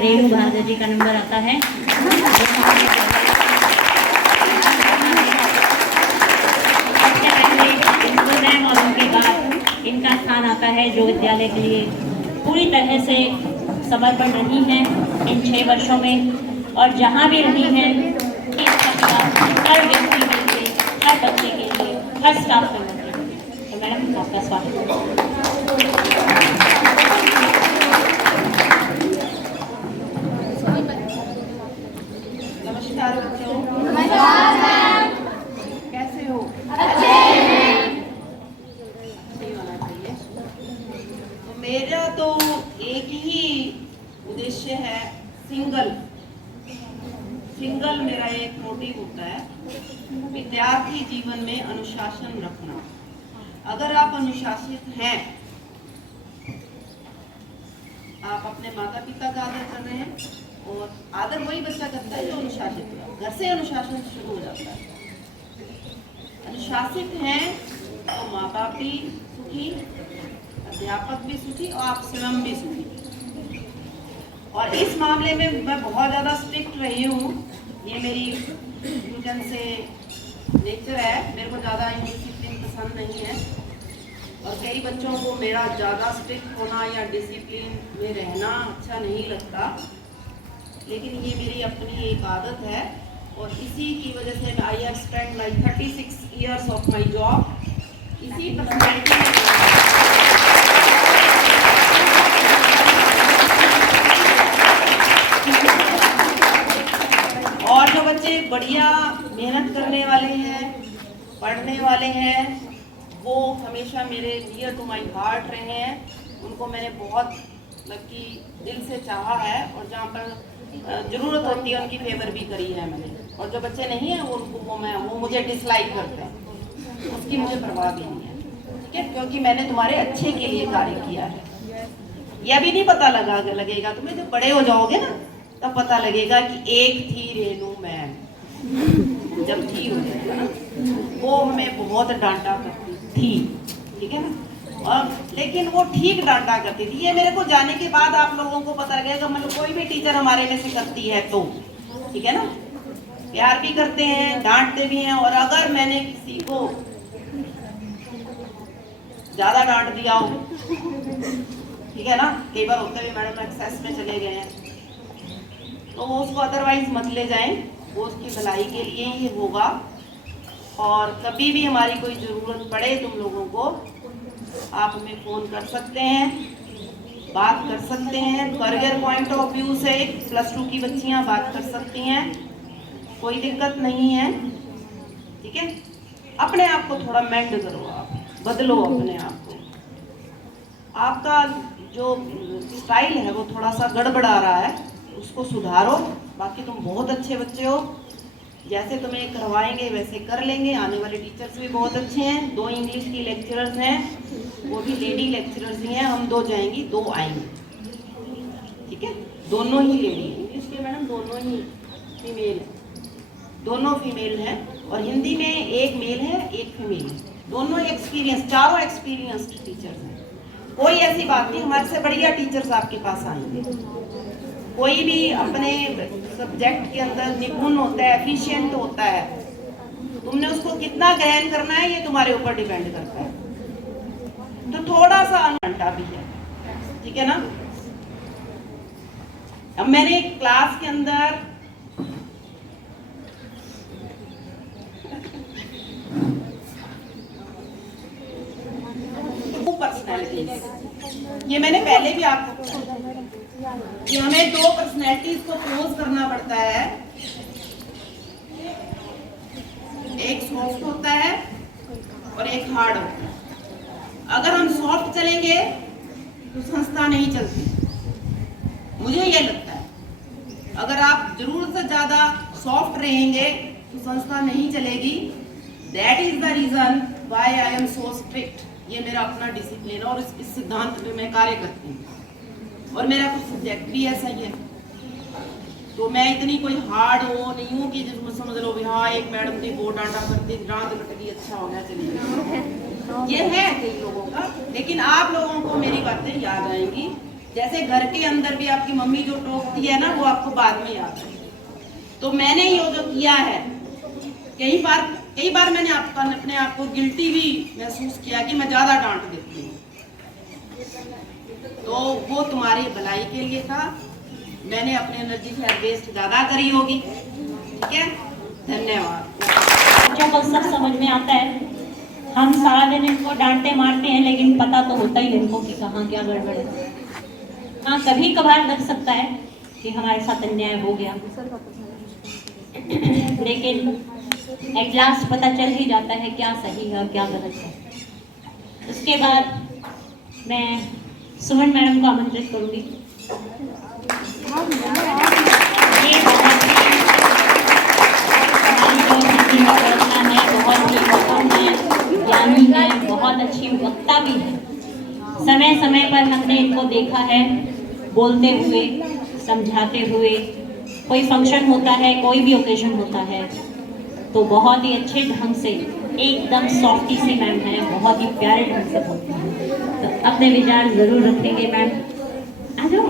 रेणु भारद्वाज जी का नंबर आता है। और उनके बाद इनका स्थान आता है जो विद्यालय के लिए पूरी तरह से समर्पण रही हैं इन 6 वर्षों में, और जहाँ भी रही हैं हर व्यक्ति के लिए, हर बच्चे के लिए, हर स्टाफ मेंबर के लिए। तो मैडम आपका स्वागत है। नमस्कार बच्चों। कैसे हो? मेरा तो एक ही उद्देश्य है, सिंगल मेरा एक मोटिव होता है, विद्यार्थी जीवन में अनुशासन रखना। अगर आप अनुशासित हैं, आप अपने माता पिता का आदर कर रहे हैं, और आदर वही बच्चा करता है जो अनुशासित है। घर से अनुशासन शुरू हो जाता है। अनुशासित हैं तो माँ बाप भी सुखी, अध्यापक भी सुखी, और आप स्वयं भी सुखी। और इस मामले में मैं बहुत ज़्यादा स्ट्रिक्ट रही हूँ। ये मेरी न्यूटन से नेचर है। मेरे को ज़्यादा डिसिप्लिन पसंद नहीं है, और कई बच्चों को मेरा ज़्यादा स्ट्रिक्ट होना या डिसिप्लिन में रहना अच्छा नहीं लगता, लेकिन ये मेरी अपनी एक आदत है। और इसी की वजह से I have spend my 36 years of my job इसी पर्सनैलिटी में। और जो बच्चे बढ़िया मेहनत करने वाले हैं, पढ़ने वाले हैं, वो हमेशा मेरे डियर टू माई हार्ट रहे हैं। उनको मैंने बहुत लकी दिल से चाहा है, और जहाँ पर ज़रूरत होती है उनकी फेवर भी करी है मैंने। और जो बच्चे नहीं हैं वो मुझे डिसलाइक करते हैं, उसकी मुझे परवाह भी नहीं है, ठीक है, क्योंकि मैंने तुम्हारे अच्छे के लिए कार्य किया है। यह भी नहीं पता लगेगा तुम्हें, जब बड़े हो जाओगे ना तब पता लगेगा कि एक थी रेणु मैम, जब थी हो जाएगा ना, वो हमें बहुत डांटा करती थी, ठीक है ना। और लेकिन वो ठीक डांटा करती थी। ये मेरे को जाने के बाद आप लोगों को पता लगेगा। मतलब कोई भी टीचर हमारे में से करती है तो, ठीक है ना, प्यार भी करते हैं, डांटते भी हैं। और अगर मैंने किसी को ज्यादा डांट दिया हो, ठीक है ना, कई बार होता है मैडम एक्सेस में चले गए हैं, तो वो उसको अदरवाइज मत ले जाएं, वो उसकी भलाई के लिए ही होगा। और कभी भी हमारी कोई ज़रूरत पड़े तुम लोगों को, आप हमें फ़ोन कर सकते हैं, बात कर सकते हैं। करियर पॉइंट ऑफ व्यू से +2 की बच्चियां बात कर सकती हैं, कोई दिक्कत नहीं है, ठीक है। अपने आप को थोड़ा मेंड करो, आप बदलो अपने आप को। आपका जो स्टाइल है वो थोड़ा सा गड़बड़ा रहा है, उसको सुधारो। बाकी तुम बहुत अच्छे बच्चे हो, जैसे तुम्हें करवाएंगे वैसे कर लेंगे। आने वाले टीचर्स भी बहुत अच्छे हैं। 2 इंग्लिश की लेक्चरर्स हैं, वो भी लेडी लेक्चरर्स ही हैं। हम 2 जाएंगी, 2 आएंगी, ठीक है, दोनों ही लेडी। इंग्लिश के मैडम दोनों ही फीमेल, दोनों फीमेल हैं। और हिंदी में एक मेल है, एक फीमेल है। दोनों एक्सपीरियंस, चारों एक्सपीरियंस्ड टीचर्स हैं। कोई ऐसी बात नहीं, हमारे से बढ़िया टीचर्स आपके पास आएंगे। कोई भी अपने सब्जेक्ट के अंदर निपुण होता है, एफिशिएंट होता है। तुमने उसको कितना ग्रहण करना है ये तुम्हारे ऊपर डिपेंड करता है। तो थोड़ा सा अनुघंटा भी है, ठीक है ना। अब मैंने क्लास के अंदर पर्सनैलिटीज, ये मैंने पहले भी आपको कि हमें 2 पर्सनैलिटीज को क्लोज करना पड़ता है। एक सॉफ्ट होता है और एक हार्ड होता है। अगर हम सॉफ्ट चलेंगे तो संस्था नहीं चलती, मुझे ये लगता है। अगर आप जरूरत से ज्यादा सॉफ्ट रहेंगे तो संस्था नहीं चलेगी। That is the reason why I am so strict. ये मेरा अपना डिसिप्लिन और इस सिद्धांत पे मैं कार्य करती हूँ। और मेरा कुछ सब्जेक्ट भी ऐसा ही है, तो मैं इतनी कोई हार्ड हो नहीं हूँ कि जिसमें समझ लो भी हाँ एक मैडम थी वो डांटा करती, रात कट गई, अच्छा हो गया चलिए। ये है कई लोगों का, लेकिन आप लोगों को मेरी बातें याद आएंगी जैसे घर के अंदर भी आपकी मम्मी जो टोकती है ना, वो आपको बाद में याद है। तो मैंने ये जो किया है, कई बार मैंने अपने आप को गिल्टी भी महसूस किया कि मैं ज्यादा डांट देती हूँ, तो वो तुम्हारी भलाई के लिए था। मैंने अपनी एनर्जी से वेस्ट ज्यादा करी होगी, ठीक है। धन्यवाद। बच्चों को सब समझ में आता है। हम सारा दिन इनको डांटते मारते हैं, लेकिन पता तो होता ही इनको कि कहाँ क्या गड़बड़ है। हाँ, कभी कभार लग सकता है कि हमारे साथ अन्याय हो गया, लेकिन एट लास्ट पता चल ही जाता है क्या सही है और क्या गलत है। उसके बाद मैं सुमन मैडम को आमंत्रित करूंगी। ये बहुत ही ज्ञानी है, बहुत अच्छी वक्ता भी है। समय समय पर हमने इनको देखा है बोलते हुए, समझाते हुए। कोई फंक्शन होता है, कोई भी ओकेजन होता है, तो बहुत ही अच्छे ढंग से, एकदम सॉफ्टी सी मैम है, बहुत ही प्यारे ढंग से बोलती हैं। तो अपने विचार जरूर रखेंगे मैम। आ जाओ,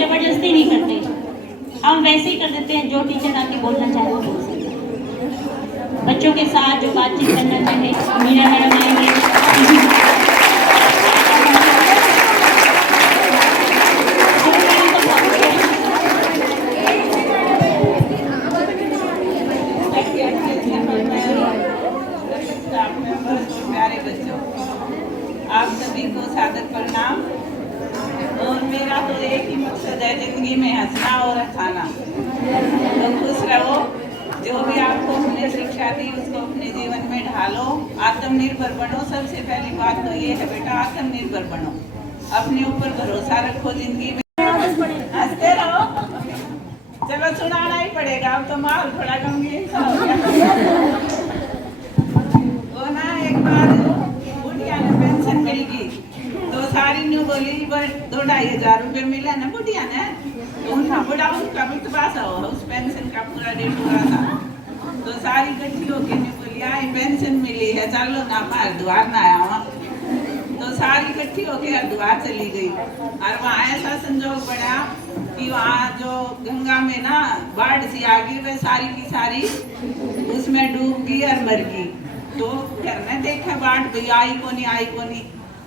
जबरदस्ती नहीं करते, हम वैसे ही कर देते हैं। जो टीचर आके बोलना चाहे वो बोल सकते हैं। बच्चों के साथ जो बातचीत करना चाहे, मीरा मैडम आएंगे। प्यारे बच्चों, आप सभी को सादर प्रणाम। और मेरा तो एक ही मकसद है जिंदगी में, हंसना और हंसाना। तो खुश रहो। जो भी आपको हमने शिक्षा दी उसको अपने जीवन में ढालो, आत्मनिर्भर बनो। सबसे पहली बात तो ये है बेटा, आत्मनिर्भर बनो, अपने ऊपर भरोसा रखो। जिंदगी में हंसते रहो। चलो सुनाना ही पड़ेगा, अब तो माहौल थोड़ा गमगीन सा हो गया। वो ना एक बार बुढ़िया ने पेंशन मिल गई, तो सारी न्यू बोली 2-2.5 रुपये मिला ना बुढ़िया ने। तो उनका विश्वास हो उस पेंशन का पूरा डेट हुआ था। तो सारी इकट्ठी होके न्यू बोली आई पेंशन मिली है, चलो ना मैं हरिद्वार ना आया वहाँ। तो सारी इकट्ठी होके हरिद्वार चली गई। और वहाँ ऐसा संजोग पड़ा कि वहाँ जो गंगा में ना बाढ़ सी आ गई, वे सारी की सारी उसमें डूब गई और मर गई। तो घर में देखा बाढ़ भाई आई को नहीं।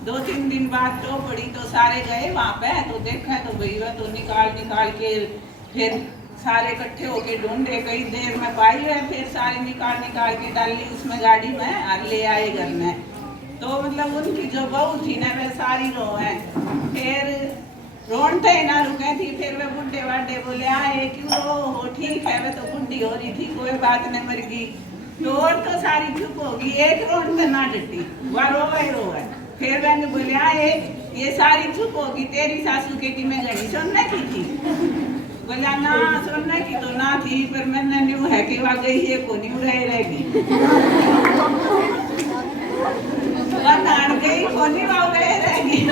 2-3 दिन बाद तो पड़ी, तो सारे गए वहाँ पे, तो देखा तो भैया तो निकाल के फिर सारे इकट्ठे होके ढूंढे, कई देर में पाई है, फिर सारे निकाल के डाली उसमें गाड़ी में और ले आए घर में। तो मतलब उनकी जो बहू थी ना, वे सारी रो है। फिर रोनते ना रुके थी। फिर वे बुढ़े बाढ़े बोले आए क्यों रो हो, ठीक है वे तो बुढ़ी हो रही थी, कोई बात नहीं, मर गई। तो और तो सारी चुप होगी, एक रोन पे ना डटी, वह रोए। फिर मैंने बोले आए ये सारी चुप होगी, तेरी सासू के कि मैं घड़ी सुनने की थी। बोला ना सुनने की तो ना थी, पर मैंने न्यू है कि वह गई है को न्यू रहेगी। वह नाड़ गई को नहीं वह रहेगी।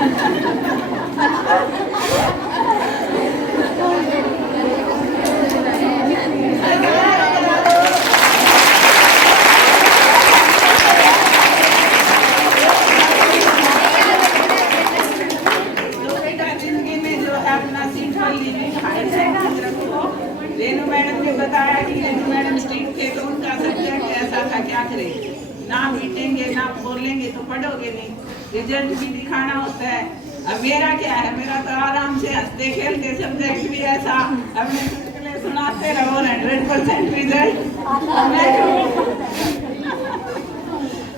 रेनू मैडम ने बताया कि रेनू मैडम स्ट्रिक्ट थे, तो उनका सब्जेक्ट ऐसा था, क्या करें, ना पीटेंगे ना बोलेंगे तो पढ़ोगे नहीं, रिजल्ट भी दिखाना होता है। अब मेरा क्या है, मेरा तो आराम से हंसते खेलते सब्जेक्ट भी ऐसा, अपने चुटकुले सुनाते रहो, 100% रिजल्ट।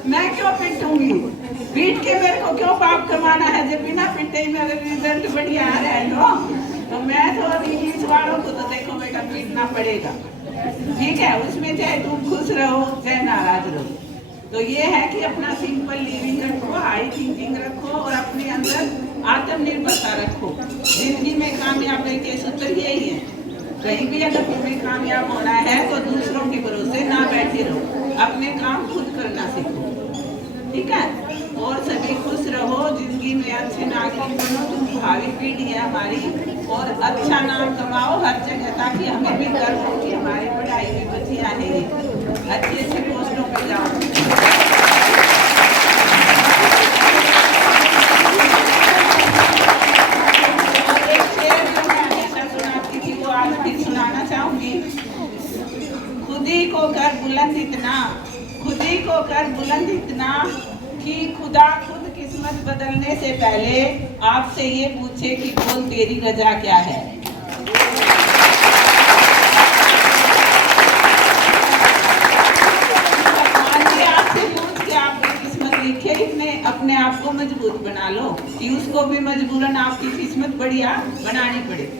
मैं क्यों पिटूंगी, पीट के मेरे को क्यों पाप कमाना है, जब बिना पिटे मेरे रिजल्ट बढ़िया आ रहा है। तो मैं तो इंग्लिश वालों को तो देखो बेटा पीटना पड़ेगा, ठीक है, उसमें चाहे तुम खुश रहो चाहे नाराज रहो। तो ये है कि अपना सिंपल लिविंग रखो, हाई थिंकिंग रखो और अपने अंदर आत्मनिर्भरता रखो। जिंदगी में कामयाबी के सूत्र यही है, कहीं भी अगर तुम्हें कामयाब होना है तो दूसरों के भरोसे ना बैठे रहो, अपने काम खुद करना सीखो, ठीक है। और सभी खुश रहो, जिंदगी में अच्छे नागरिक बनो, तुम भावी पीढ़ी है हमारी, और अच्छा नाम कमाओ हर जगह, ताकि हमें भी गर्व हो कि हमारी पढ़ाई में बच्चियां हैं, अच्छे पोस्टों पर जाओ। सर बुलंद इतना कि खुदा खुद किस्मत बदलने से पहले आपसे ये पूछे कि बोल तेरी रजा क्या है। आपसे पूछ के आप किस्मत लिखे, अपने आप को मजबूत बना लो कि उसको भी मजबूरन आपकी किस्मत बढ़िया बनानी पड़े।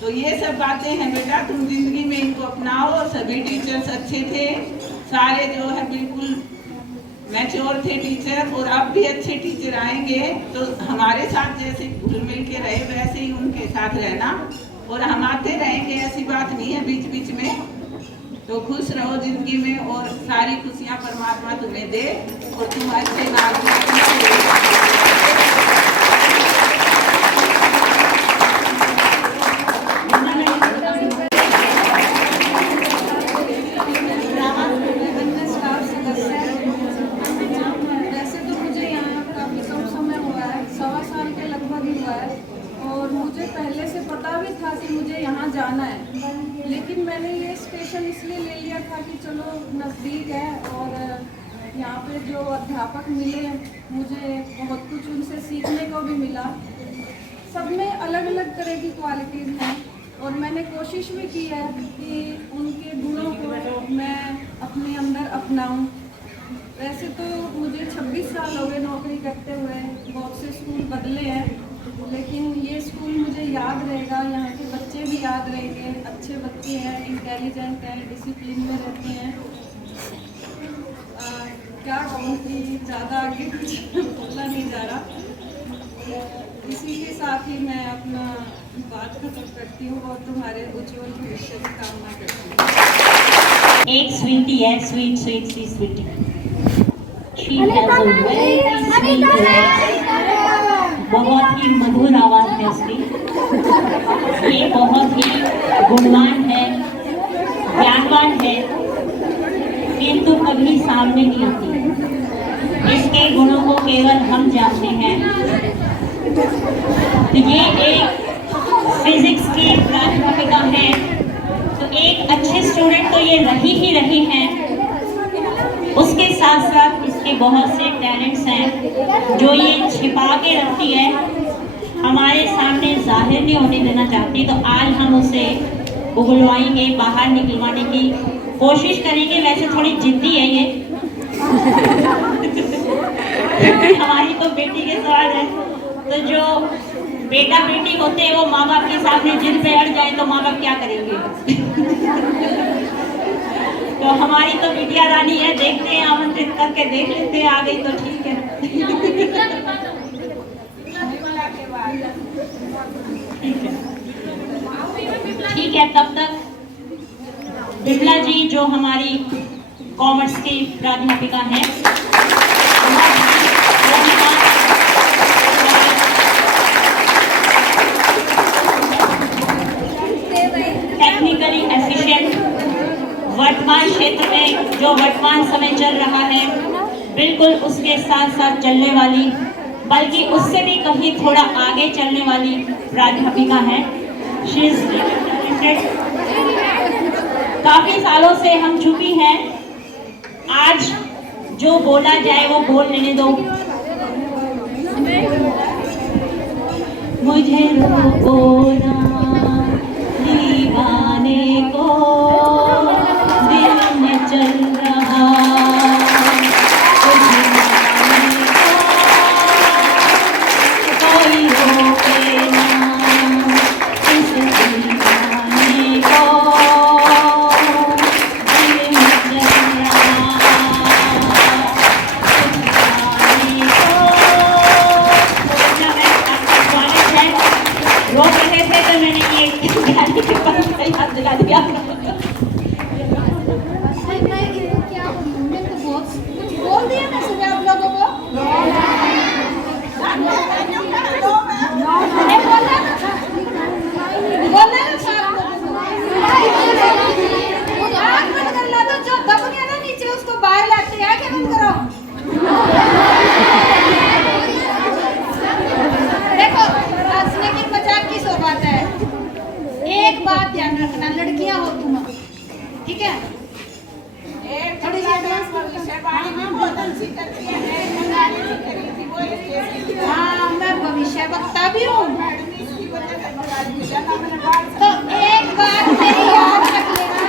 तो ये सब बातें हैं बेटा, तुम जिंदगी में इनको अपनाओ। और सभी टीचर्स अच्छे थे, सारे जो है बिल्कुल मैच्योर थे टीचर, और अब भी अच्छे टीचर आएंगे तो हमारे साथ जैसे घुल मिल के रहे वैसे ही उनके साथ रहना, और हम आते रहेंगे, ऐसी बात नहीं है बीच बीच में। तो खुश रहो जिंदगी में और सारी खुशियां परमात्मा तुम्हें दे और तुम अच्छे पहले से पता भी था कि मुझे यहाँ जाना है, लेकिन मैंने ये स्टेशन इसलिए ले लिया था कि चलो नज़दीक है और यहाँ पे जो अध्यापक मिले मुझे बहुत कुछ उनसे सीखने को भी मिला। सब में अलग अलग तरह की क्वालिटीज़ हैं और मैंने कोशिश भी की है कि उनके गुणों को मैं अपने अंदर अपनाऊं। वैसे तो मुझे 26 साल हो गए नौकरी करते हुए, बहुत से स्कूल बदले हैं, लेकिन ये स्कूल मुझे याद रहेगा। यहाँ के बच्चे भी याद रहेंगे, अच्छे बच्चे हैं, इंटेलिजेंट हैं, डिसिप्लिन में रहते हैं। क्या कहूँ कि ज़्यादा आगे कुछ बोला नहीं जा रहा। इसी के साथ ही मैं अपना बात खत्म करती हूँ और तुम्हारे उज्जवल भविष्य की कामना करती हूँ। एक स्वीटी है, sweet sweet see sweetie. She has a very sweet voice. बहुत ही मधुर आवाज है उसकी। ये बहुत ही गुणवान है, ज्ञानवान है, किंतु कभी सामने नहीं आती। इसके गुणों को केवल हम जानते हैं। ये एक फिजिक्स की प्राध्यापिका है, तो एक अच्छे स्टूडेंट तो ये रही ही रही हैं। उसके साथ साथ इसके बहुत से टैलेंट्स हैं जो ये छिपा के रखती है, हमारे सामने जाहिर नहीं होने देना चाहती। तो आज हम उसे उगलवाएंगे, बाहर निकलवाने की कोशिश करेंगे। वैसे थोड़ी जिद्दी है ये हमारी तो बेटी के सवाल है, तो जो बेटा बेटी होते हैं वो माँ बाप के सामने जिद पे अड़ जाए तो माँ बाप क्या करेंगे। तो हमारी तो बिटिया रानी है, देखते हैं, आमंत्रित करके देख लेते हैं, आ गई तो ठीक है। ठीक है, तब तक बिमला जी जो हमारी कॉमर्स की प्राध्यापिका हैं, टेक्निकली एफिशिएंट, वर्तमान क्षेत्र में जो वर्तमान समय चल रहा है बिल्कुल उसके साथ साथ चलने वाली, बल्कि उससे भी कहीं थोड़ा आगे चलने वाली प्राध्यापिका है। She is talented. काफी सालों से हम चुकी हैं, आज जो बोला जाए वो बोल लेने दो। मुझे रोको ना दीवाने को, दिल में चल रहा कोई रोके ना, इस दीवाने को दिल में चल रहा रोक रहे थे तो मैंने ये गाली के पास याद दिला दिया। बोल दिया ना सभी आप लोगों को। बोलना ना सारे लोगों को। आग बंद कर ला तो जो दब गया ना नीचे उसको बाहर लाते हैं, क्या बंद करो। देखो हंसने की मजाक की सो बात है। एक बात ध्यान रखना, लड़कियां हो तुम, ठीक है? थोड़ी सी एडवांस हाँ, मैं भविष्य वक्ता भी हूँ। तो एक बात मेरी याद रख लेना,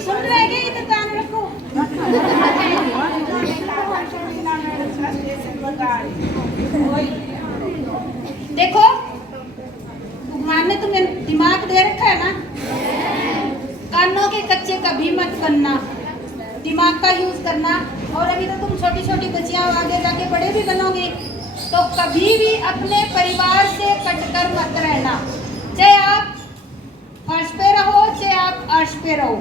सुन रहे हैं, इधर कान रखो। देखो, भगवान ने तुम्हें दिमाग दे रखा है ना, कानों के कच्चे कभी मत बनना, दिमाग का यूज करना। और अभी तो तुम छोटी छोटी बच्चियां, आगे जाके बड़े भी बनोगे, तो कभी भी अपने परिवार से कटकर मत रहना, चाहे आप फर्श पे रहो चाहे आप अर्श पे रहो,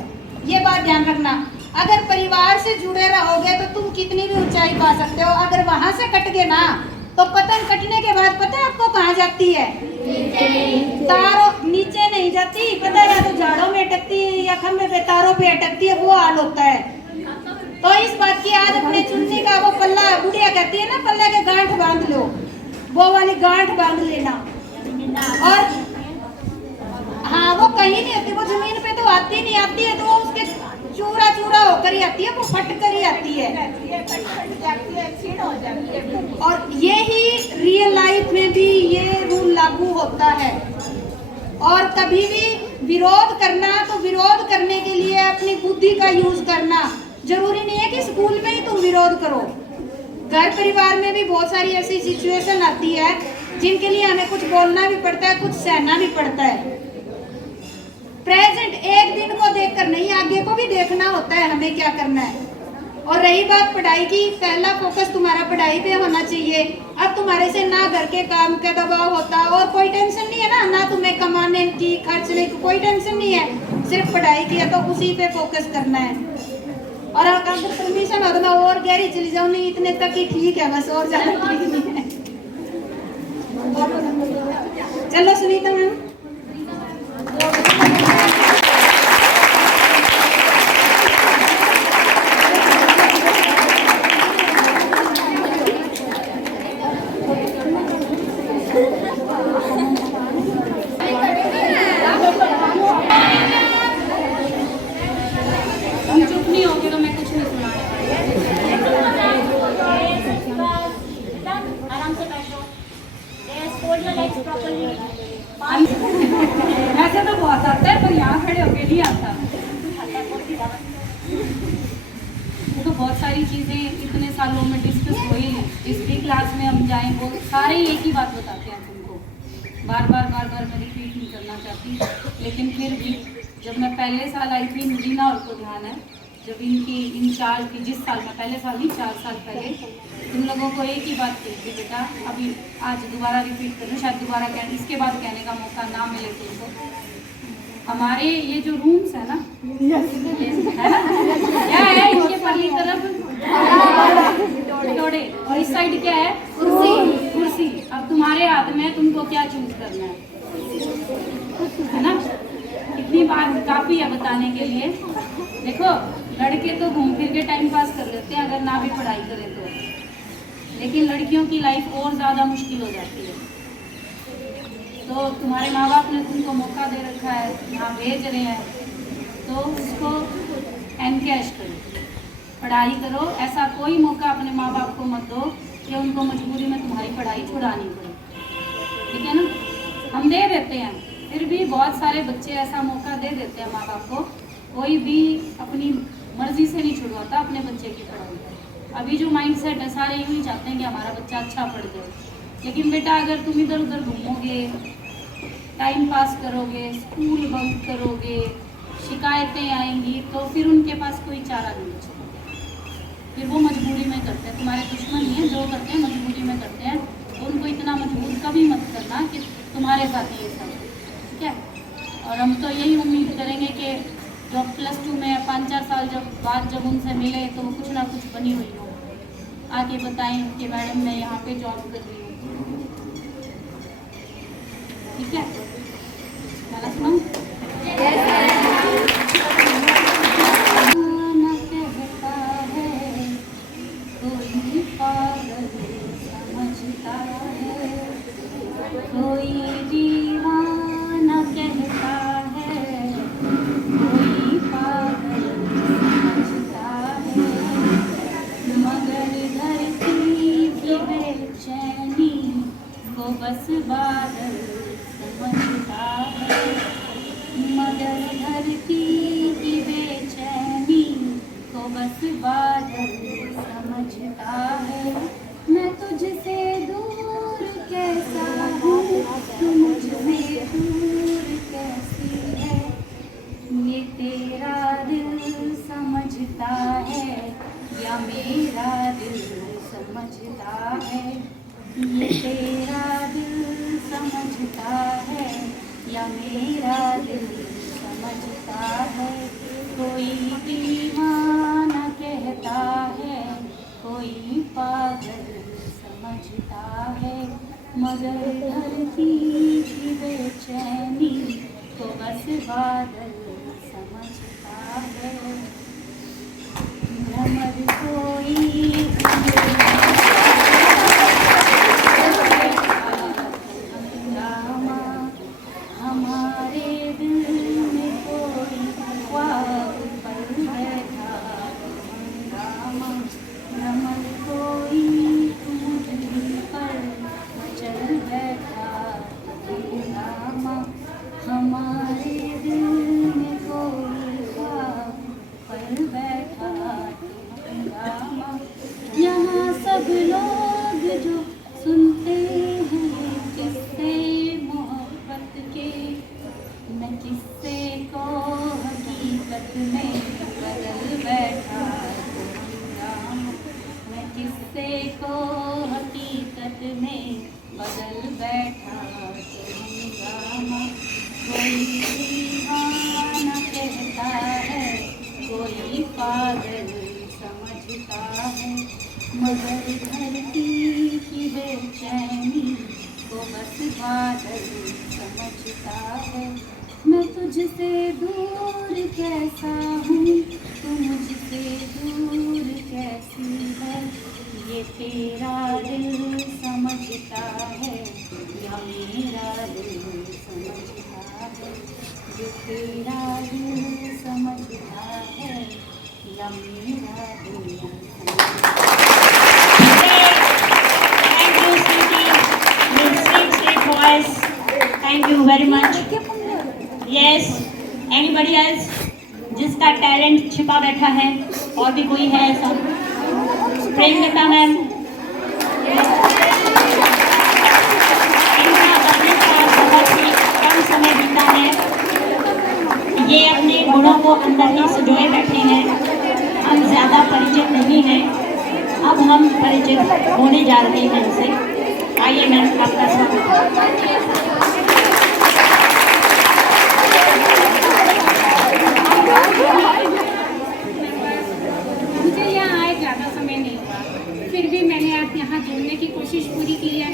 ये बात ध्यान रखना। अगर परिवार से जुड़े रहोगे तो तुम कितनी भी ऊंचाई पा सकते हो, अगर वहां से कट गए ना तो पतंग कटने के बाद पता है आपको कहाँ जाती है? तारों नीचे नहीं जाती, पता है, या तो झाड़ों में अटकती है या खंभे पे तारों पे अटकती है, वो हाल होता है। तो इस बात की आज अपने चुन्नी का वो पल्ला, बुढ़िया कहती है ना, पल्ले के गांठ बांध लो, वो वाली गांठ बांध लेना। और हाँ, वो कहीं नहीं होती, वो जमीन पे तो आती नहीं, आती है तो वो उसके चूरा चूरा होकर ही आती है, वो फट कर ही आती है। और यही रियल लाइफ में भी ये रूल लागू होता है। और कभी भी विरोध करना तो विरोध करने के लिए अपनी बुद्धि का यूज करना, जरूरी नहीं है कि स्कूल में ही तुम विरोध करो। घर परिवार में भी बहुत सारी ऐसी सिचुएशन आती है जिनके लिए हमें कुछ बोलना भी पड़ता है, कुछ सहना भी पड़ता है। प्रेजेंट एक दिन को देखकर नहीं, आगे को भी देखना होता है हमें क्या करना है। और रही बात पढ़ाई की, पहला फोकस तुम्हारा पढ़ाई पे होना चाहिए। अब तुम्हारे से ना घर के काम का दबाव होता और कोई टेंशन नहीं है ना, ना तुम्हें कमाने की, खर्चने की कोई टेंशन नहीं है, सिर्फ पढ़ाई की है तो उसी पे फोकस करना है। और अगर परमिशन हो तो मैं और गहरी चली जाऊँ, नहीं इतने तक ही ठीक है बस, और ज्यादा ठीक नहीं है। चलो सुनीता मैम। चुप नहीं होगी तो मैं कुछ नहीं सुनाने आराम से बैठो, hold your legs properly। ऐसे तो बहुत आता है, पर यहाँ खड़े होके नहीं आता। वो तो बहुत सारी चीजें इतने सालों में डिस्कस हुई, इस भी क्लास में हम जाएं वो सारे एक ही बात बताते हैं तुमको, बार बार मैं रिपीट नहीं करना चाहती। लेकिन फिर भी जब मैं पहले साल आई थी, मुझे ना और को ध्यान है, जब इनकी इंचार्ज की, जिस साल में, पहले साल नहीं 4 साल पहले, तुम लोगों को एक ही बात कही थी, बेटा अभी आज दोबारा रिपीट कर रही हूँ, शायद दोबारा इसके बाद कहने का मौका ना मिले तुमको। हमारे ये जो रूम्स है ना, है ना, क्या है इनके परली तरफ थोड़े, और इस साइड क्या है? कुर्सी। अब तुम्हारे हाथ में, तुमको क्या चूज करना है ना? इतनी बात काफी है बताने के लिए। देखो, लड़के तो घूम फिर के टाइम पास कर लेते हैं अगर ना भी पढ़ाई करें तो, लेकिन लड़कियों की लाइफ और ज़्यादा मुश्किल हो जाती है। तो तुम्हारे माँ बाप ने तुमको मौका दे रखा है, यहाँ भेज रहे हैं, तो उसको एनकरेज करो, पढ़ाई करो। ऐसा कोई मौका अपने माँ बाप को मत दो कि उनको मजबूरी में तुम्हारी पढ़ाई छुड़ानी पड़े, ठीक है ना? हम दे देते हैं, फिर भी बहुत सारे बच्चे ऐसा मौका दे देते हैं माँ बाप को, कोई भी अपनी मर्जी से नहीं छुड़वाता अपने बच्चे की पढ़ाई। अभी जो माइंडसेट है, सारे यूँ ही चाहते हैं कि हमारा बच्चा अच्छा पढ़ जाए, लेकिन बेटा अगर तुम इधर उधर घूमोगे, टाइम पास करोगे, स्कूल बंक करोगे, शिकायतें आएंगी, तो फिर उनके पास कोई चारा नहीं बचेगा। फिर वो मजबूरी में करते हैं, तुम्हारे दुश्मन ही हैं, जो करते हैं मजबूरी में करते हैं। तो उनको इतना मजबूर कभी मत करना कि तुम्हारे साथ ये सब, ठीक है? और हम तो यही उम्मीद करेंगे कि जब +2 में 5-4 साल जब उनसे मिले तो वो कुछ ना कुछ बनी हुई हो, आके बताएं कि मैडम मैं यहाँ पे जॉब कर रही हूँ, ठीक है? गाना सुनाऊं? कहता है कोई पागल समझ ये तेरा दिल समझता है या मेरा दिल समझता है, ये तेरा दिल समझता है या मेरा दिल समझता है। कोई दीवाना कहता है, कोई पागल समझता है, मगर धरती की बेचैनी को बस बादल समझता है। भ्रमर कोई हंगामा, हमारे दिल में कोई ख्वाब पर बैठा हंगामा, भ्रमर कोई मुझ पर चल बैठा हंगामा, हमारे दिल में कोई ख्वाब पर बैठा हंगामा। यहाँ सब लोग जो सुनते हैं किस्से मोहब्बत के, मैं किस्से को हकीकत में बदल बैठा हंगामा, मैं किस्से को हकीकत में बदल बैठा हंगामा। कोई दीवाना कहता है, कोई पागल समझता है, मगर धरती की बेचैनी को बस बादल समझता है। मैं तुझसे दूर कैसा हूँ, तू मुझसे दूर कैसी है, ये तेरा दिल समझता है या मेरा दिल समझता है, ये तेरा दिल समझता है या मेरा दिल समझता है। Thank you, sweetie. You sweet voice. Thank you very much. Yes. Anybody else? जिसका टैलेंट छिपा बैठा है, और भी कोई है ऐसा? प्रेमलता मैम, इनका अपने साथ बहुत ही कम समय बीता है, ये अपने गुणों को अंदर ही संजोए बैठे हैं। हम ज़्यादा परिचित नहीं हैं, अब हम परिचित होने जा रहे हैं इनसे। आइए मैम, आपका स्वागत। मुझे यहाँ आए ज़्यादा समय नहीं हुआ, फिर भी मैंने आज यहाँ जुड़ने की कोशिश पूरी की है।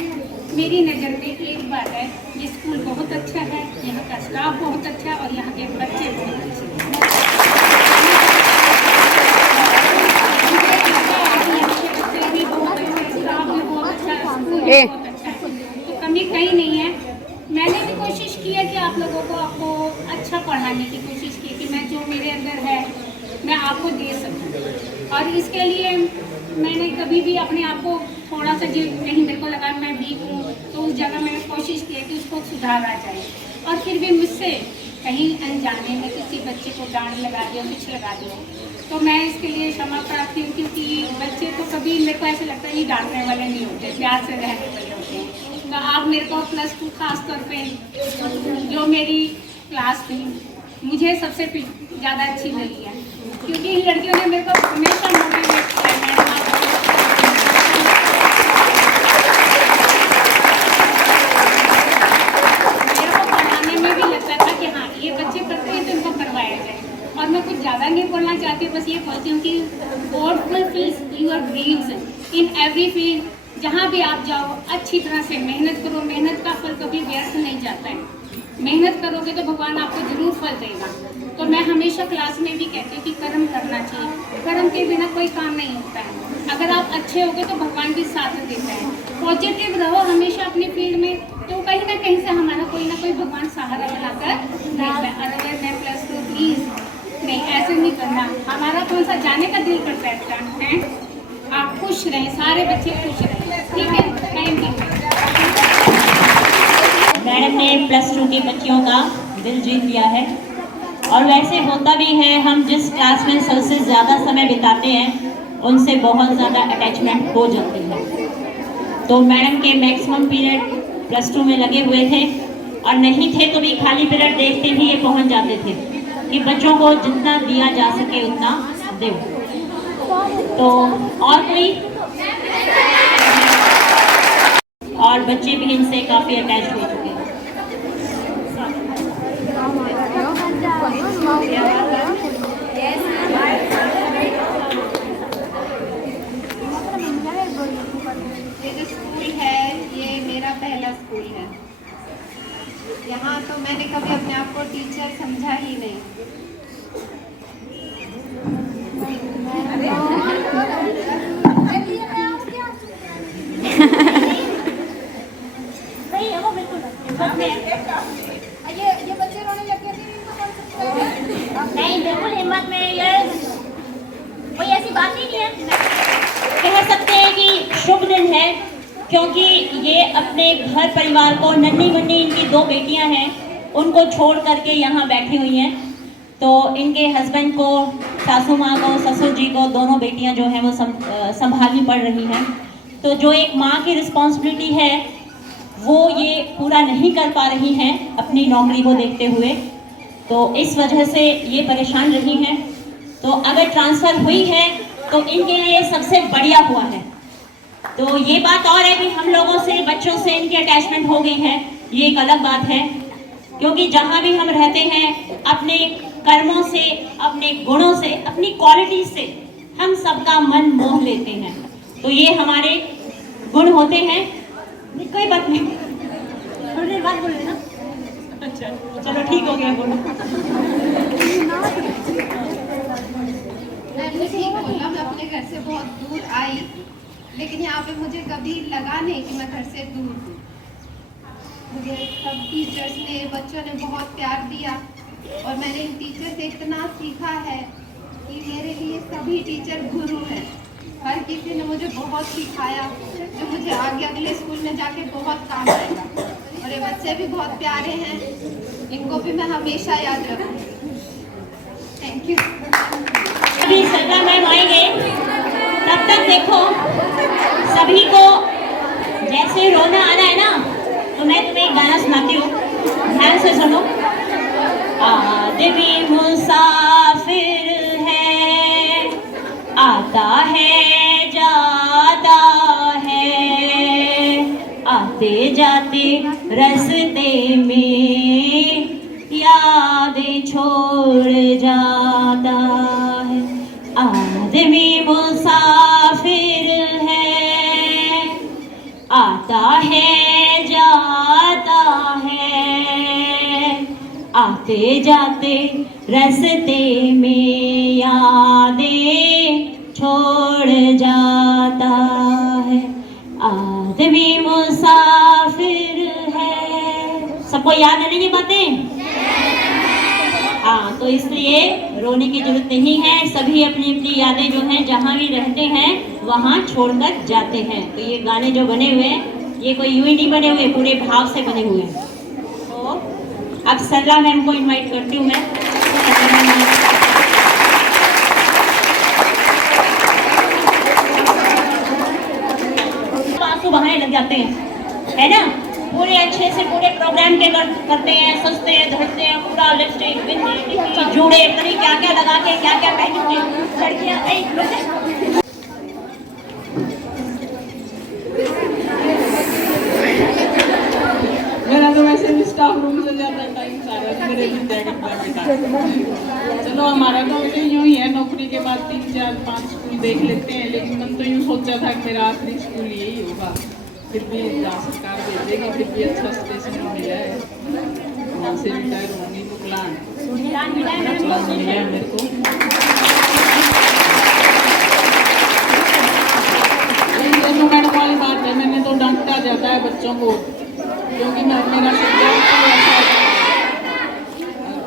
मेरी नज़र में एक बात है, ये स्कूल बहुत अच्छा है, यहाँ का स्टाफ बहुत अच्छा है और यहाँ के बच्चे बहुत अच्छे हैं। बच्चे भी बहुत अच्छे, स्टाफ भी बहुत अच्छा है, स्कूल भी बहुत अच्छा है, तो कमी कहीं नहीं है। मैंने भी कोशिश की है कि आप लोगों को आपको अच्छा पढ़ाने की कोशिश की कि मैं जो मेरे अंदर है मैं आपको दे सकूं, और इसके लिए मैंने कभी भी अपने आप को थोड़ा सा जो कहीं मेरे को लगा मैं वीक हूँ तो उस जगह मैंने कोशिश की है कि उसको सुधारा जाए। और फिर भी मुझसे कहीं अनजाने में किसी बच्चे को डांट लगा दिया, कुछ लगा दिया, तो मैं इसके लिए क्षमा प्रार्थी हूँ, क्योंकि बच्चे तो कभी मेरे को ऐसे लगता है कि डांटने वाले नहीं होते, प्यार से रहने वाले होते हैं। तो आप मेरे को +2 खास तौर पे जो मेरी क्लास थी मुझे सबसे ज़्यादा अच्छी लगी है, क्योंकि लड़कियों ने मेरे को हमेशा मोटिवेट किया है। मेरे को पढ़ाने में भी लगता था कि हाँ ये बच्चे करते हैं तो इनको करवाया जाए, और मैं कुछ ज़्यादा नहीं बोलना चाहती, बस ये बोलती हूँ कि God fulfils your dreams in every field. जहाँ भी आप जाओ अच्छी तरह से मेहनत करो, मेहनत का फल कभी व्यर्थ नहीं जाता है, मेहनत करोगे तो भगवान आपको जरूर फल देगा। तो मैं हमेशा क्लास में भी कहती हूँ कि कर्म करना चाहिए, कर्म के बिना कोई काम नहीं होता है। अगर आप अच्छे होगे तो भगवान भी साथ देता है। पॉजिटिव रहो हमेशा अपनी फील्ड में, तो कहीं ना कहीं से हमारा कोई ना कोई भगवान सहारा बनाकर देता है। अदरवाइज मैं +2 प्लीज़ नहीं, ऐसे नहीं करना। हमारा कौन सा जाने का दिल करता है? आप खुश रहें, सारे बच्चे खुश रहें, ठीक है? Thank you. मैडम ने +2 के बच्चियों का दिल जीत लिया है, और वैसे होता भी है, हम जिस क्लास में सबसे ज़्यादा समय बिताते हैं उनसे बहुत ज़्यादा अटैचमेंट हो जाती है। तो मैडम के मैक्सिमम पीरियड +2 में लगे हुए थे, और नहीं थे तो भी खाली पीरियड देखते ही ये पहुंच जाते थे। कि बच्चों को जितना दिया जा सके उतना दो। तो और कोई, और बच्चे भी इनसे काफ़ी अटैच हो चुके हैं। ये जो स्कूल है ये मेरा पहला स्कूल है। यहाँ तो मैंने कभी अपने आप को टीचर समझा ही नहीं। ये बच्चे रोने लग गए थे, इनको कौन समझाएगा? नहीं, बिल्कुल हिम्मत में ये कोई ऐसी बात ही नहीं है। कह सकते हैं कि शुभ दिन है, क्योंकि ये अपने घर परिवार को, नन्ही मुन्नी इनकी 2 बेटियां हैं, उनको छोड़ करके यहाँ बैठी हुई हैं। तो इनके हस्बैंड को, सासू माँ को, ससुर जी को, दोनों बेटियां जो हैं वो संभालनी पड़ रही हैं। तो जो एक माँ की रिस्पॉन्सिबिलिटी है वो ये पूरा नहीं कर पा रही हैं अपनी नौकरी को देखते हुए, तो इस वजह से ये परेशान रही हैं। तो अगर ट्रांसफ़र हुई है तो इनके लिए सबसे बढ़िया हुआ है। तो ये बात और है कि हम लोगों से, बच्चों से इनकी अटैचमेंट हो गई है, ये एक अलग बात है। क्योंकि जहाँ भी हम रहते हैं, अपने कर्मों से, अपने गुणों से, अपनी क्वालिटी से हम सबका मन मोह लेते हैं। तो ये हमारे गुण होते हैं। कोई बात नहीं, थोड़ी देर बाद बोल लेना। अच्छा, चलो ठीक हो गया, बोलो। मैंने ठीक बोला, मैं अपने घर से बहुत दूर आई, लेकिन यहाँ पे मुझे कभी लगा नहीं कि मैं घर से दूर हूँ। मुझे सब टीचर्स ने, बच्चों ने बहुत प्यार दिया और मैंने इन टीचर से इतना सीखा है कि मेरे लिए सभी टीचर गुरु हैं। हर किसी ने मुझे बहुत सिखाया जो मुझे आगे अगले स्कूल में जाके बहुत काम आएगा। और ये बच्चे भी बहुत प्यारे हैं, इनको भी मैं हमेशा याद रखूँगी। Thank you. अभी सरला मैम आएंगे, तब तक देखो सभी को जैसे रोना आ रहा है ना, तो मैं तुम्हें एक गाना सुनाती हूँ, ध्यान से सुनो। आदमी मुसाफिर है, आता है जाता है, आते जाते रास्ते में यादें छोड़ जाता है। आदमी मुसाफिर है, आता है जाता है, आते जाते रास्ते में यादें छोड़ जाता है। आदमी मुसाफिर है। सबको याद है ना ये बातें? हाँ, तो इसलिए रोने की जरूरत नहीं है। सभी अपनी अपनी यादें जो हैं, जहाँ भी रहते हैं वहाँ छोड़कर जाते हैं। तो ये गाने जो बने हुए हैं, ये कोई यूं ही नहीं बने हुए, पूरे भाव से बने हुए हैं। तो अब सरला मैम को इनवाइट करती हूँ मैं। आंसू बहाने लग जाते हैं, है ना? पूरे अच्छे से पूरे प्रोग्राम के करते हैं, सजते हैं, धरते हैं, पूरा लिपस्टिक, बिंदी, जूड़े, पता क्या क्या लगा के, क्या क्या पहन के लड़कियां। मेरा तो वैसे भी स्टाफ रूम से ज्यादा टाइम सारा मेरे बेटा। चलो हमारा तो वैसे यूँ ही है, नौकरी के बाद 3, 4, 5 स्कूल देख लेते हैं, लेकिन मन तो यूँ सोचा था कि मेरा आखिरी स्कूल यही होगा। फिर भी जहाँ सरकार भेजेगी, फिर भी अच्छा स्टेशन मिला है, वहाँ से रिटायर होंगी। तो प्लान मिला है मेरे को। ये मैडम वाली बात है, मैंने तो डांटा जाता है बच्चों को, क्योंकि मेरा सब्जेक्ट ऐसा है।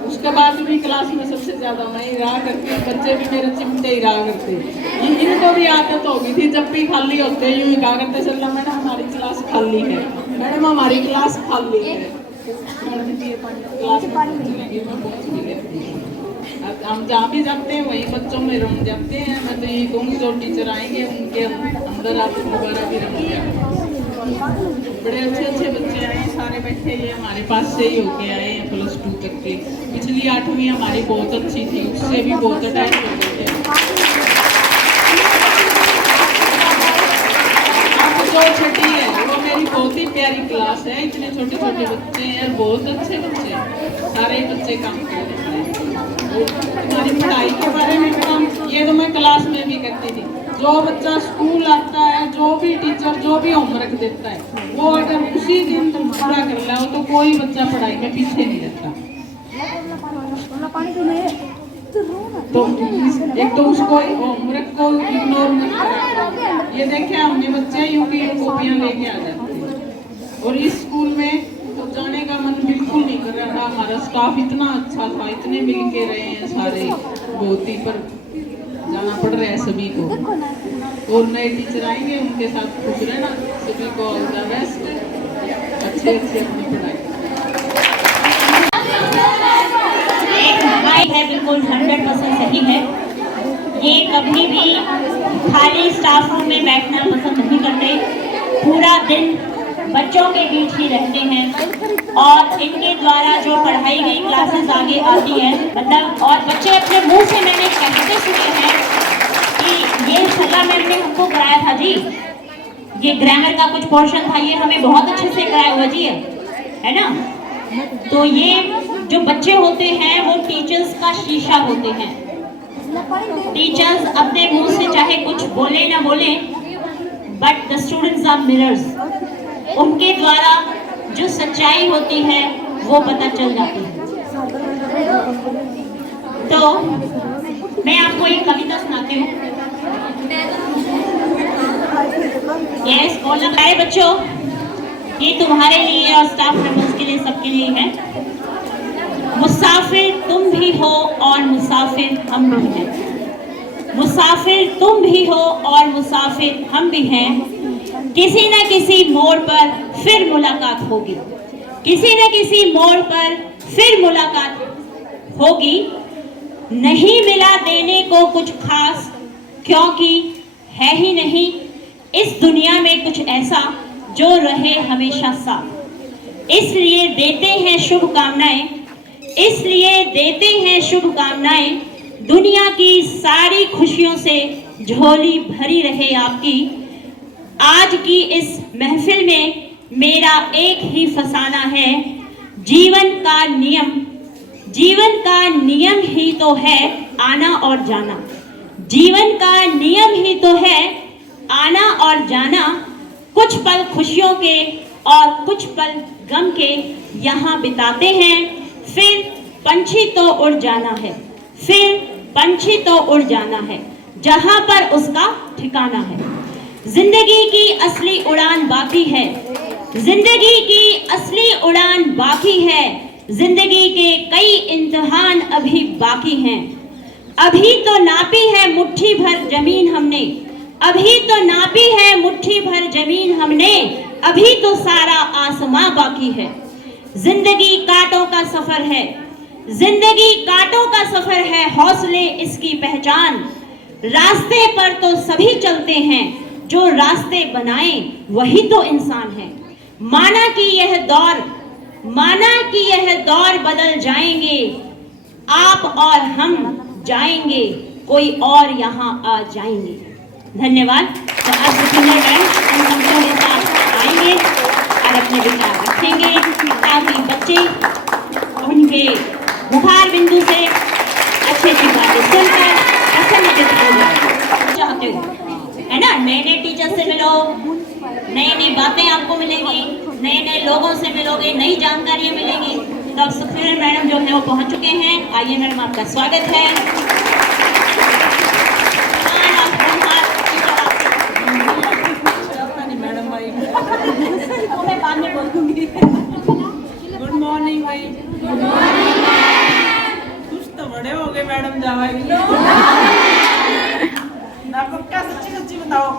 उसके बाद भी क्लास में सबसे ज़्यादा मैं ही रहा करती, बच्चे भी मेरे चिमटे ही रहा करते। इनको भी आदत हो गई थी, जब भी खाली होते यूँ ही कहा करते, चल मैडम हमारी क्लास खाली है, मैडम हमारी क्लास खाली है। क्लास में पहुँच भी लेती हूँ। हम जहाँ भी जाते हैं वहीं बच्चों में रंग जाते हैं। मैं तो यही कहूँगी जो टीचर आएंगे उनके अंदर आप दोबारा भी रंग जाए। बड़े अच्छे अच्छे बच्चे आए, सारे बैठे ये हमारे पास से ही होके आए हैं +2 तक। की। पिछली 8वीं हमारी बहुत अच्छी थी, उससे भी बहुत अटैच हो गए थे। अब जो छठी है वो मेरी बहुत ही प्यारी क्लास है, इतने छोटे छोटे बच्चे हैं और बहुत अच्छे बच्चे हैं, सारे बच्चे काम कर रहे हैं। हमारी पढ़ाई के बारे में काम ये तो मैं क्लास में भी करती थी। जो बच्चा स्कूल आता है, जो भी टीचर जो भी होमवर्क देता है वो अगर उसी दिन पूरा कर लो तो कोई बच्चा पढ़ाई में पीछे नहीं रहता। तो एक तो उसको होमवर्क को इग्नोर मत करो। ये देखे हमने बच्चे यूपी कॉपियां लेके आ जाते हैं और इस स्कूल में तो जाने का मन बिल्कुल नहीं कर रहा था। हमारा स्टाफ इतना अच्छा था, इतने मिल के रहे हैं सारे, बहुत ही पर जाना पड़ रहा है सभी को। और नए टीचर आएंगे उनके साथ खुश रहना। सभी को ऑल द बेस्ट, अच्छे अपनी पढ़ाई। एक है बिल्कुल 100% सही है। ये कभी भी खाली स्टाफ रूम में बैठना पसंद नहीं करते, पूरा दिन बच्चों के बीच ही रहते हैं और इनके द्वारा जो पढ़ाई गई क्लासेस आगे आती है, मतलब और बच्चे अपने मुंह से मैंने कहते सुने हैं कि ये सला मैम ने हमको कराया था जी, ये ग्रामर का कुछ पोर्शन था, ये हमें बहुत अच्छे से कराया हुआ जी है ना। तो ये जो बच्चे होते हैं वो टीचर्स का शीशा होते हैं। टीचर्स अपने मुंह से चाहे कुछ बोले ना बोले, but the students are mirrors. उनके द्वारा जो सच्चाई होती है वो पता चल जाती है। तो मैं आपको एक कविता सुनाती हूँ। यस, बोलना प्यारे बच्चों, ये तुम्हारे लिए और स्टाफ मेंबर्स के लिए, सबके लिए है। मुसाफिर तुम भी हो और मुसाफिर हम भी हैं। मुसाफिर तुम भी हो और मुसाफिर हम भी हैं। किसी न किसी मोड़ पर फिर मुलाकात होगी, किसी न किसी मोड़ पर फिर मुलाकात होगी। नहीं मिला देने को कुछ खास, क्योंकि है ही नहीं इस दुनिया में कुछ ऐसा जो रहे हमेशा साथ। इसलिए देते हैं शुभकामनाएं, इसलिए देते हैं शुभकामनाएं। दुनिया की सारी खुशियों से झोली भरी रहे आपकी। आज की इस महफिल में मेरा एक ही फसाना है, जीवन का नियम, जीवन का नियम ही तो है आना और जाना। जीवन का नियम ही तो है आना और जाना। कुछ पल खुशियों के और कुछ पल गम के यहाँ बिताते हैं, फिर पंछी तो उड़ जाना है, फिर पंछी तो उड़ जाना है जहाँ पर उसका ठिकाना है। जिंदगी की असली उड़ान बाकी है, जिंदगी की असली उड़ान बाकी है। जिंदगी के कई इम्तिहान अभी बाकी हैं। अभी तो नापी है मुट्ठी भर जमीन हमने, अभी तो नापी है मुट्ठी भर जमीन हमने। अभी तो सारा आसमां बाकी है। जिंदगी कांटों का सफर है, जिंदगी कांटों का सफर है, हौसले इसकी पहचान। रास्ते पर तो सभी चलते हैं, जो रास्ते बनाए वही तो इंसान है। माना कि यह दौर, माना कि यह दौर बदल जाएंगे, आप और हम जाएंगे, कोई और यहाँ आ जाएंगे। धन्यवाद। तो अब सुंदर मैम हम सबको के साथ आएंगे और अपने विचार रखेंगे ताकि बच्चे उनके मुखार बिंदु से अच्छी अच्छी बातें सुनकर प्रसन्नचित्त हो जाए। चाहते हो है ना, नए नए टीचर से मिलो, नई नई बातें आपको मिलेंगी, नए नए लोगों से मिलोगे, नई जानकारियां मिलेंगी। तो सुखवीर मैडम जो है वो पहुंच चुके हैं। आइए मैडम, आपका स्वागत है। मैं बाद में बोल दूंगी। गुड मॉर्निंग भाई। कुछ तो बड़े हो गए मैडम जावाई ना, पक्का सच्ची सच्ची बताओ।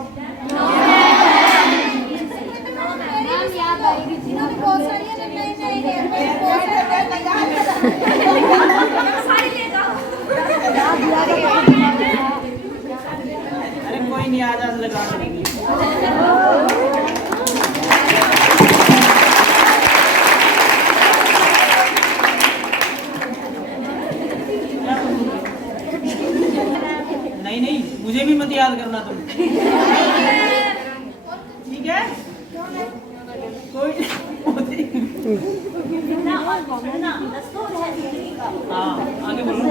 अरे कोई नहीं, आज लगा देंगे। नहीं नहीं, मुझे भी मत याद करना तुम, ठीक है? कोई हाँ, आगे बोलो।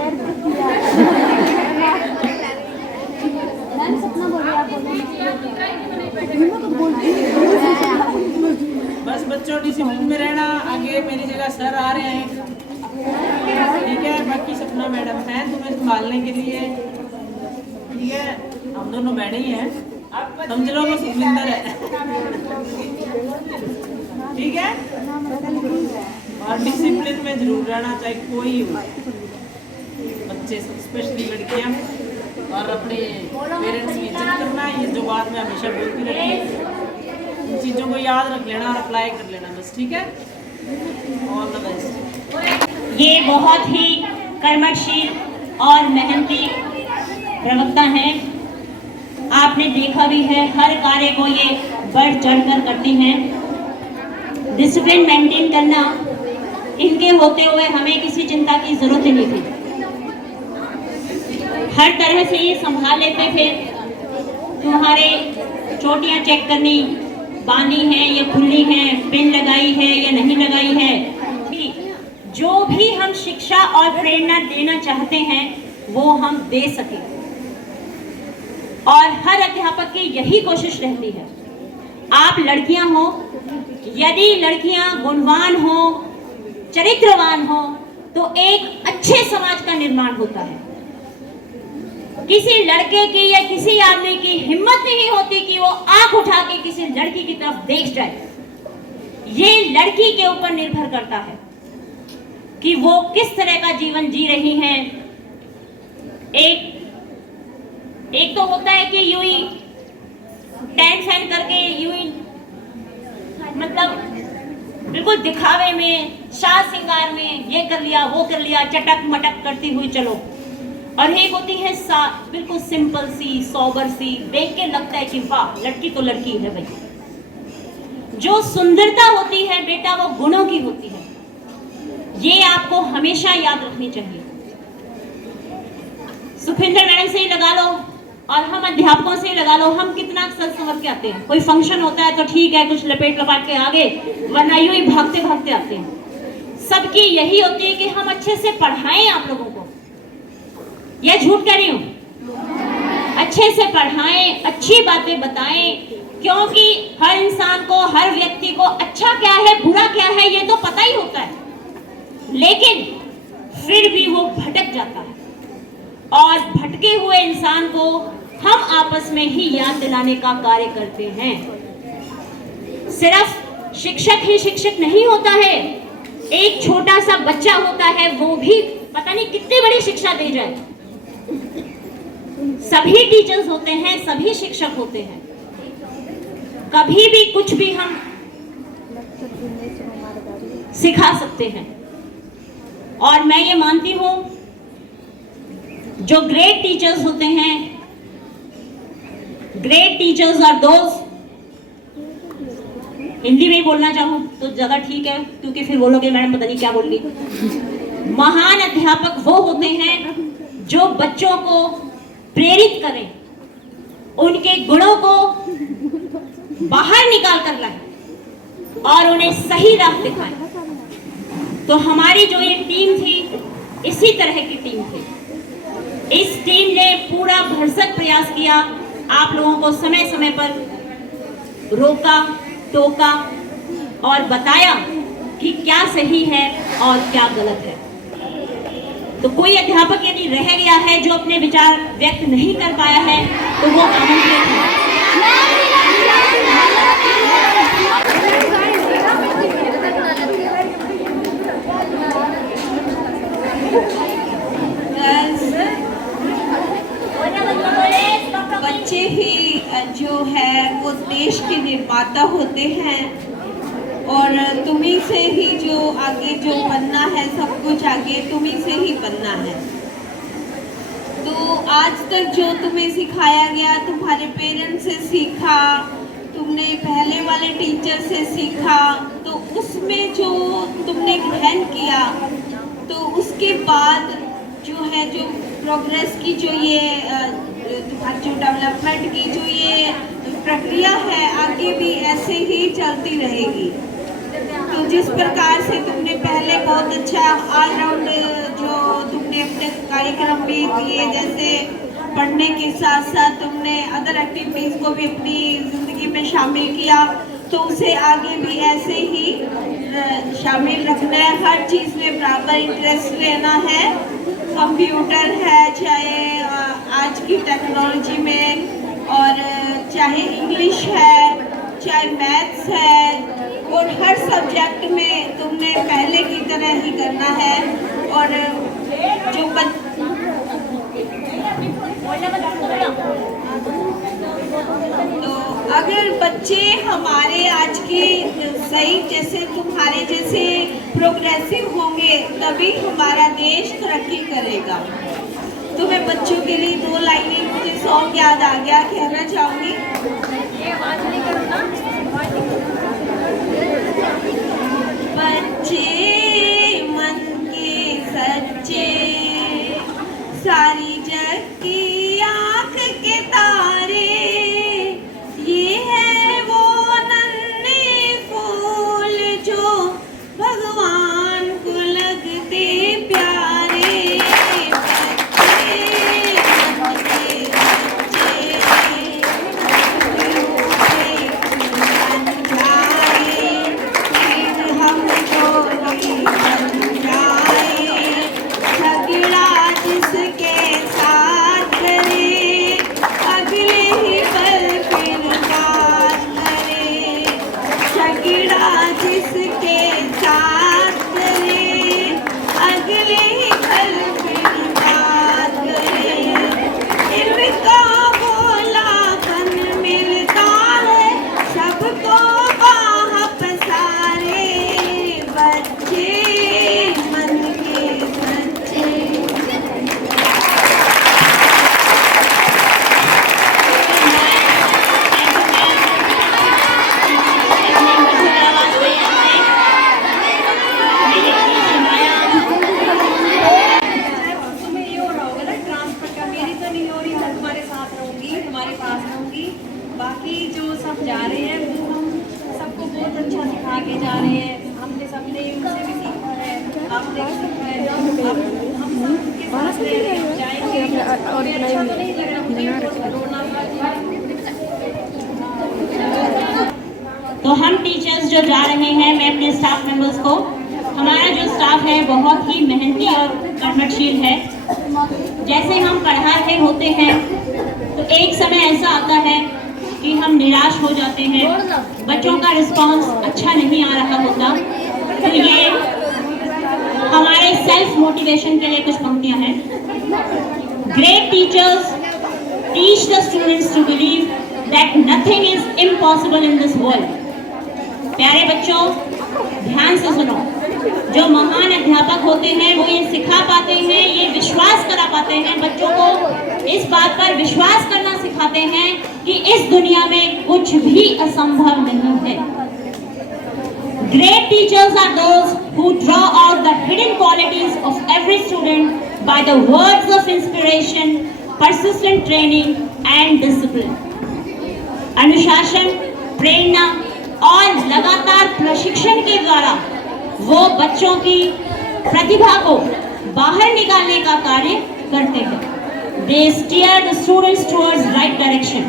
बस बच्चों डिसिप्लिन में रहना। आगे मेरी जगह सर आ रहे हैं, ठीक है? बाकी सपना मैडम है तुम्हें संभालने के लिए, ठीक है? हम दोनों बहने ही हैं, समझ लो वो सुखविंदर है, ठीक है? और डिसिप्लिन में जरूर रहना, चाहे कोई हो, बच्चे स्पेशली लड़कियां, और अपने पेरेंट्स की इज्जत करना। ये जो बात मैं हमेशा बोलती रहती हूँ, इन चीज़ों को याद रख लेना और अप्लाई कर लेना बस, ठीक है? All the best. ये बहुत ही कर्मठशील और मेहनती प्रवक्ता हैं। आपने देखा भी है, हर कार्य को ये बढ़ चढ़कर करती हैं। डिसिप्लिन मेंटेन करना इनके होते हुए हमें किसी चिंता की जरूरत ही नहीं थी। हर तरह से ये संभाल लेते थे। तुम्हारे चोटियां चेक करनी, बांधी है या खुली है, पिन लगाई है या नहीं लगाई है, जो भी हम शिक्षा और प्रेरणा देना चाहते हैं वो हम दे सके। और हर अध्यापक की यही कोशिश रहती है। आप लड़कियां हो, यदि लड़कियां गुणवान हो, चरित्रवान हो, तो एक अच्छे समाज का निर्माण होता है। किसी लड़के की या किसी आदमी की हिम्मत नहीं होती कि वो आंख उठा के किसी लड़की की तरफ देख जाए। ये लड़की के ऊपर निर्भर करता है कि वो किस तरह का जीवन जी रही हैं। एक तो होता है कि यूं ही टेंट फैन करके यूं ही मतलब बिल्कुल दिखावे में, शाह सिंगार में ये कर लिया वो कर लिया, चटक मटक करती हुई चलो। और एक होती है बिल्कुल सिंपल सी, सोबर सी, देख के लगता है कि वाह लड़की तो लड़की है भाई। जो सुंदरता होती है बेटा वो गुणों की होती है, ये आपको हमेशा याद रखनी चाहिए। सुखविंदर मैडम से ही लगा लो और हम अध्यापकों से ही लगा लो, हम कितना सज संवर के आते हैं। कोई फंक्शन होता है तो ठीक है, कुछ लपेट लपाट के आगे, वरना यूं ही भागते भागते आते हैं। सबकी यही होती है कि हम अच्छे से पढ़ाएं आप लोगों को। यह झूठ कह रही हूं? अच्छे से पढ़ाएं, अच्छी बातें बताएं, क्योंकि हर इंसान को, हर व्यक्ति को अच्छा क्या है बुरा क्या है ये तो पता ही होता है, लेकिन फिर भी वो भटक जाता है। और भटके हुए इंसान को हम आपस में ही याद दिलाने का कार्य करते हैं। सिर्फ शिक्षक ही शिक्षक नहीं होता है, एक छोटा सा बच्चा होता है, वो भी पता नहीं कितनी बड़ी शिक्षा दे जाए। सभी टीचर्स होते हैं, सभी शिक्षक होते हैं, कभी भी कुछ भी हम सिखा सकते हैं। और मैं ये मानती हूं जो ग्रेट टीचर्स होते हैं, great teachers are those, Hindi में ही बोलना चाहूं तो ज्यादा ठीक है, क्योंकि फिर बोलोगे मैडम पता नहीं क्या बोल रही। महान अध्यापक वो होते हैं जो बच्चों को प्रेरित करें, उनके गुणों को बाहर निकाल कर लाएं और उन्हें सही राह दिखाएं। तो हमारी जो ये टीम थी, इसी तरह की टीम थी। इस टीम ने पूरा भरसक प्रयास किया, आप लोगों को समय समय पर रोका, टोका और बताया कि क्या सही है और क्या गलत है। तो कोई अध्यापक यदि रह गया है जो अपने विचार व्यक्त नहीं कर पाया है तो वो आमंत्रित है। बच्चे ही जो है वो देश के निर्माता होते हैं, और तुम्ही से ही जो आगे जो बनना है, सब कुछ आगे तुम्ही से ही बनना है। तो आज तक जो तुम्हें सिखाया गया, तुम्हारे पेरेंट्स से सीखा, तुमने पहले वाले टीचर से सीखा, तो उसमें जो तुमने ग्रहण किया, तो उसके बाद जो है जो प्रोग्रेस की जो ये तुम्हारी जो डेवलपमेंट की जो ये प्रक्रिया है आगे भी ऐसे ही चलती रहेगी। तो जिस प्रकार से तुमने पहले बहुत अच्छा ऑलराउंड जो तुमने अपने कार्यक्रम भी दिए, जैसे पढ़ने के साथ साथ तुमने अदर एक्टिविटीज़ को भी अपनी ज़िंदगी में शामिल किया, तो उसे आगे भी ऐसे ही शामिल रखना है। हर चीज़ में बराबर इंटरेस्ट लेना है। कंप्यूटर है, चाहे आज की टेक्नोलॉजी में, और चाहे इंग्लिश है, चाहे मैथ्स है, और हर सब्जेक्ट में तुमने पहले की तरह ही करना है। और जो तो अगर बच्चे हमारे आज की सही जैसे तुम्हारे जैसे प्रोग्रेसिव होंगे तभी हमारा देश तरक्की करेगा। तो मैं बच्चों के लिए 2 लाइनें, मुझे सॉन्ग याद आ गया, कहना चाहूँगी। बच्चे मन के सच्चे, सारी जग की आँख के तारे, ये है वो नन्हे फूल जो भगवान को लगते प्यारे। बाकी जो सब जा रहे हैं वो हम सबको बहुत अच्छा सिखा के जा रहे हैं। हमने सबने उनसे भी सीखा है, आपने भी सीखा है। अब हम सबके साथ रह रहे हैं, जाएंगे। और अच्छा तो नहीं लग रहा मुझे, कोरोना तो हम टीचर्स जो जा रहे हैं, मैं अपने स्टाफ मेंबर्स को, हमारा जो स्टाफ है बहुत ही मेहनती और कर्मठशील है। जैसे हम पढ़ा रहे होते हैं तो एक समय ऐसा आता है कि हम निराश हो जाते हैं, बच्चों का रिस्पांस अच्छा नहीं आ रहा होता। तो ये हमारे सेल्फ मोटिवेशन के लिए कुछ पंक्तियां हैं। Great teachers teach the students to believe that nothing is impossible in this world. प्यारे बच्चों, ध्यान से सुनो। जो महान अध्यापक होते हैं वो ये सिखा पाते हैं, ये विश्वास करा पाते हैं, बच्चों को इस बात पर विश्वास करना सिखाते हैं कि इस दुनिया में कुछ भी असंभव नहीं है। Great teachers are those who draw out the hidden qualities of every student by the words of inspiration, persistent training and discipline. अनुशासन, प्रेरणा और लगातार प्रशिक्षण के द्वारा वो बच्चों की प्रतिभा को बाहर निकालने का कार्य करते हैं। They steer the students towards right direction.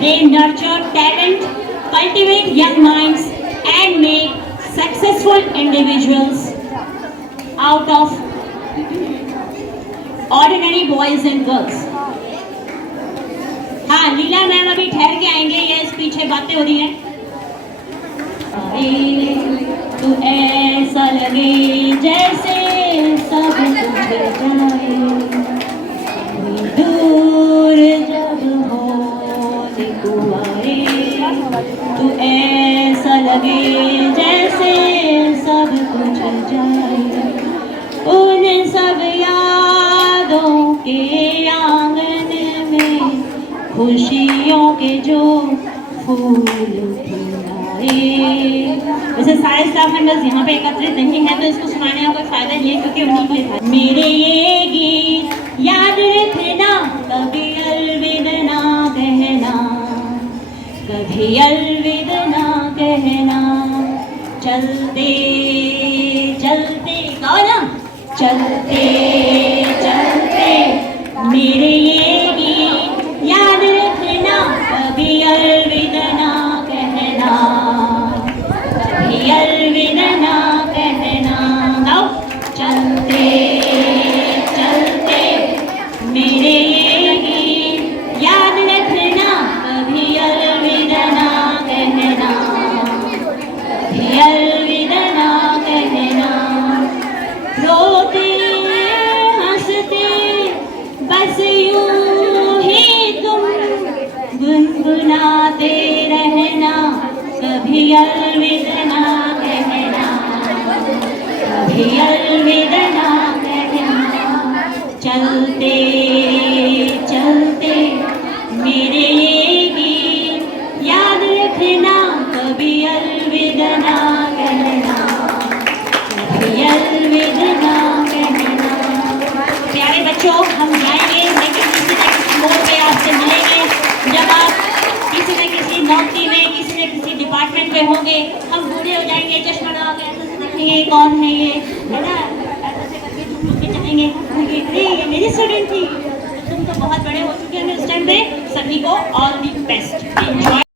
They nurture talent, cultivate young minds, and make successful individuals out of ordinary boys and girls. हाँ, लीला मैम अभी ठहर के आएंगे, ये इस पीछे बातें हो रही हैं। तो ऐसा लगे जैसे सब कुछ जाए, दूर जब हो तू आए, तो ऐसा लगे जैसे सब कुछ जाए, उन सब यादों के आंगन में खुशियों के जो फूल खिलाए। वैसे सारे स्टाफ मेंबर्स यहाँ पे एकत्रित नहीं है तो इसको सुनाने का कोई फायदा नहीं है, क्योंकि उन्हीं के लिए था। मेरे ये गीत याद रखना कभी कभी अलविदा ना कहना। चलते चलते गाओ ना, चलते चलते मेरे ये गीत याद रखना, कभी अलविदा ना कहना, कभी अलविदा ना कहना। गाओ, चलते चलते मेरे ये गीत याद रखना, कभी अलविदा ना कहना, कभी अलविदा ना कहना। रोते हंसते बस यूं ही तुम गुनगुनाते रहना, कभी अलविदा ना कहना, कभी अलविदा ना कहना। चलते चलते मेरे ये गीत याद रखना, कभी अलविदा ना कहना, कभी अलविदा ना कहना। प्यारे बच्चों, हम जाएंगे लेकिन किसी न किसी मोड़ पे आपसे मिलेंगे। जब आप किसी न किसी नौकरी में, किसी न किसी डिपार्टमेंट में होंगे, हम बूढ़े हो जाएंगे, चश्मा लगा के ऐसे देखेंगे कौन है ये, है ना, ऐसे करके झुक के चलेंगे, अरे ये मेरी स्टूडेंट थी। तुम तो बहुत बड़े हो चुके हैं उस टाइम पे। सभी को ऑल दी बेस्ट, एंजॉय।